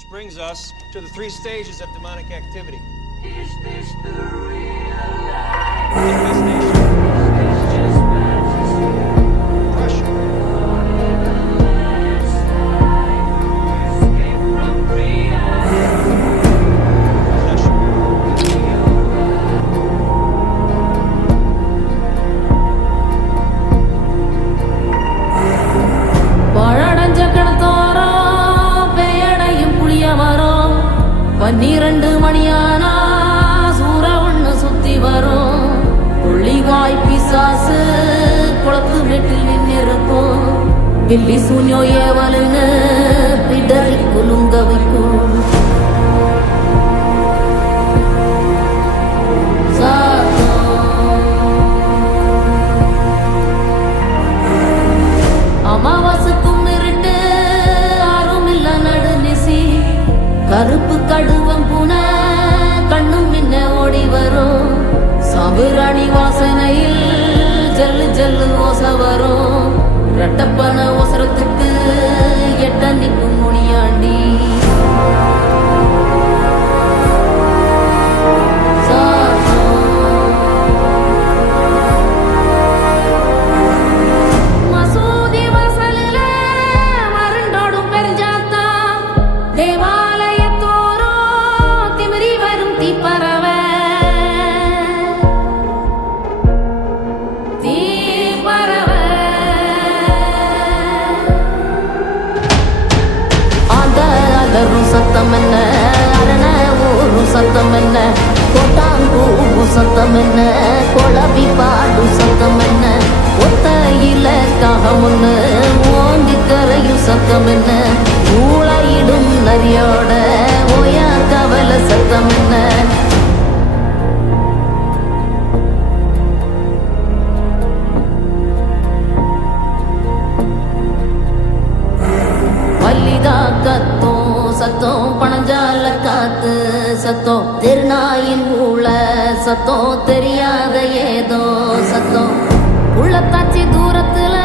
Which brings us to the three stages of demonic activity. Is this the real life? Infestation, Is this just fantasy? oppression, Escape from reality. possession, வாழடைஞ்ச கணத்தோரம் பெயடையும் புளிய மரம் 12 மணியானா சூற ஒண்ணு சுத்தி வரும் புள்ளிவாய் பிசாசு குளத்து வீட்டில் நின்னிருக்கும் பில்லி சூன்யோ ஏவலுன்னு பிடரி குலுங்க வைக்கும் அமாவாசைக்கும் இருட்டு ஆறும் இல்ல நடுநிசி கருப்பு கடுவம் பூன கண்ணும் மின்ன ஓடி வரும் சாம்புராணி வாசனையில் ஜல்லு ஜல்லு ஓச வரும் ரெட்டப்பன ஒசரத்துக்கு எட்ட நிற்கும் முனியாண்டி மசூதி வாசலில மருண்டோடும் பெருஞ்சாத்தா தேவாலயத்தோறும் திமிரி வரும் தீப்பறவை ஆண்ட அலரும் சத்தம் என்ன அரண ஊரும் சத்தம் என்ன கோட்டாங்கூவும் சத்தம் என்ன குழவி பாடும் சத்தம் என்ன ஒத்தையில காகம் ஒண்ணு ஓங்கி கரையும் சத்தம் என்ன ஊழையிடும் நரியோட ஓயா கவல சத்தம் என்ன வள்ளிதா கத்தோம் சத்தம் பணஞ்சால காத்து சத்தம் திருநாயின் ஊழ சத்தம் தெரியாத ஏதோ சத்தம் உள்ளத்தாச்சி தூரத்துல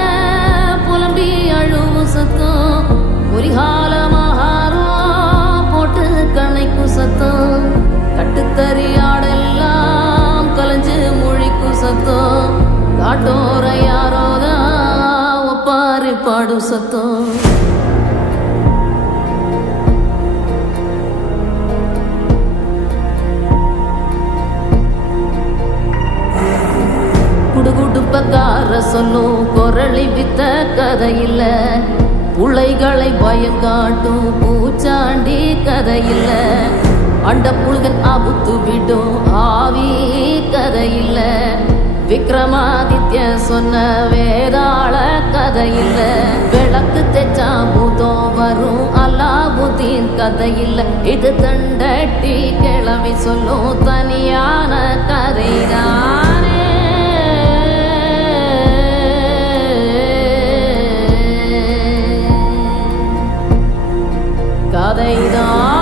புலம்பி அழுவும் சத்தம் குறிகாலமாகாரம் போட்டு கணைக்கும் சத்தம் கட்டுத்தறியாடெல்லாம் கலைஞ்சு மொழிக்கும் சத்தம் காட்டோர யாரோதான் ஒப்பாரி பாடும் சத்தம் குடுகுடுப்பக்கார சொல்லும் குரளி வித்த கதையில்ல புள்ளைகளை பயங்காட்டும் பூச்சாண்டி கதையில்ல அண்ட புழுகன் அபுத்து விடும் ஆவி கதையில்ல விக்ரமாதித்ய சொன்ன வேதாள கதையில்ல விளக்கு தெச்சா பூதம் வரும் அல்லாவுதீன் கதையில்ல இது தண்டட்டி கிளவி சொல்லும் தனியான கதைதானே கதைதான்